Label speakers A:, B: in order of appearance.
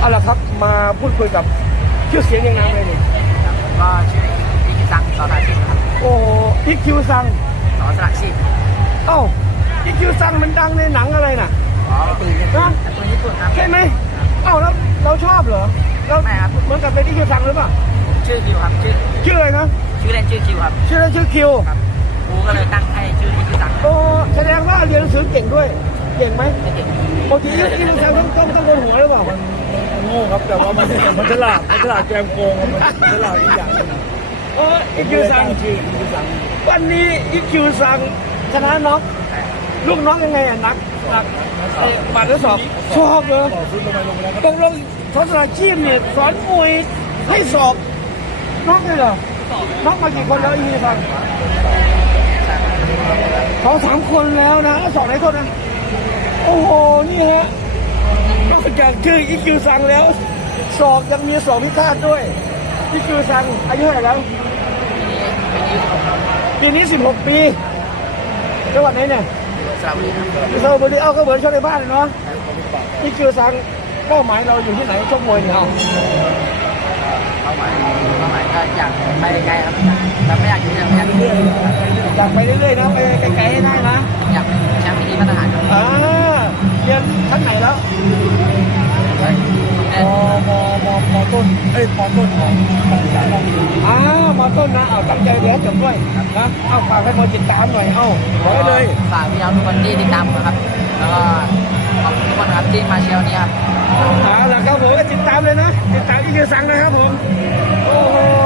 A: เอาละครับมาพูดคุยกับชื่อเสียงยังไงเลยนี่
B: ก็ชื่ออิกิซังสอสระชีพครับ
A: โอ้โหอีคิวซัง
B: สอสระชีพ
A: เอ้าอีคิวซังมันดังในหนังอะไรน่ะ
B: อ๋อตีเนี่ยการ์ตูนญี่ปุ่นครับ
A: ใช่ไหมเอ้าแล้วเราชอบเหรอแล้ว
B: ไม่ครับ
A: เหมือนกับเป็นอีคิวซังหรือเปล่า
B: ชื่อคิวครับ
A: ชื่ออะไรนะ
B: ชื่อเล่นชื่อคิวครับ
A: ชื่อเล่นชื่อคิว
B: ครับครูก็เลยตั้งให้ชื่ออิกิซัง
A: โอ้แสดงว่าเรียนหนังสือเก่งด้วยเก่งไหม
B: ไม่เก่ง
A: ปกติอีคิวซังต้องบนหัวหรือเปล่า
C: โง่ครับแต่ว่ามันฉลาดแกมโกงมันฉลาดอีกอย่างนึง
A: อีคิวซัง
C: ชื่ออีกสั่ง
A: วันนี้อีคิวซังชนะน็อกลูกน้องยังไงอ่ะนักบาดหรือศอกชอบเหรอ
C: ต่อสู้ลงไปแล้วครับ
A: ตกลงทศอาชีพเนี่ยสอนมวยให้สอบน็อกเลยเหรอน็อกมากี่คนแล้วอีคิวซัง2-3 คนแล้วนะแล้วสอบไหนคนนะโอ้โหนี่ฮะนอกจากชื่ออีคิวซังแล้วสอบยังมีสอบพิฆาตด้วยอีคิวซังอายุเท่าไหร่แล้วปีนี้16 ปีจังหวัดไหนเนี่ย
B: สระบุรีครับ
A: สระบุรีเอาก็เหมือนชาวในบ้านเลยเนาะนี่คือทางเป้าหมายเราอยู่ที่ไหนชกมวยเนี่ยเอา
B: เป้าหมายก็อยากไปไกลครับแต่ไม่อยากอยู่ที่ไหนอยาก
A: อยากไปเรื่อยๆนะไปไกลๆให้ได้นะ
B: อยากเป็นแชมป์ที่มาตรฐานครับ
A: เรียนชั้นไหนแล้ว
C: มต้นปต้นของการศึกษานอกรี
A: มาต้นนะเอาตั้งใจเรียนจบด้วยนะเอาฝากให้มาติดตามหน่อยเอาขอให้เลย
B: ฝากพี่น้องทุกคนที่ติดตามผมครับแล้วก็ขอบคุณทุกคนครับที่มาเชียร์วันนี้ครับ
A: เอาล่ะครับผมก็ติดตามเลยนะติดตามอีคิวซังนะครับผมโอ้โห